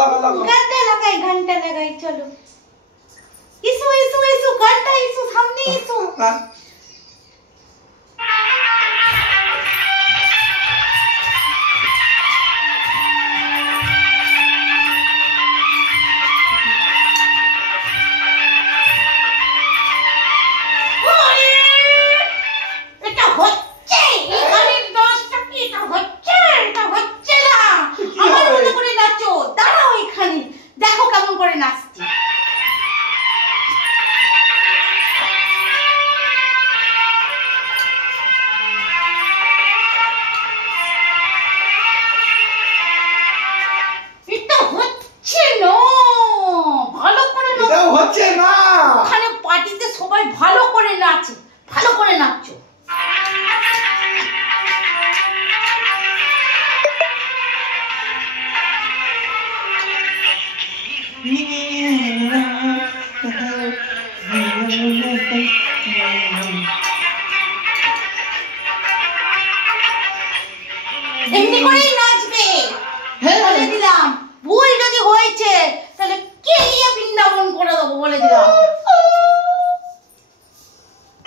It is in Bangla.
ঘন্টা লাগাই চলো ইসু ইসু ইসু ঘন্টা ইসু সামনে ইসু দেখো কেমন করে নাচছি এটা হচ্ছে না ভালো করে এটা হচ্ছে না ওখানে পার্টিতে সবাই ভালো করে নাচে ভালো করে নাচছো এমনি করেই নাচবে বলে দিলাম ভুল যদি হয়েছে তাহলে কে বৃন্দাবন করে দেবো বলে দিলাম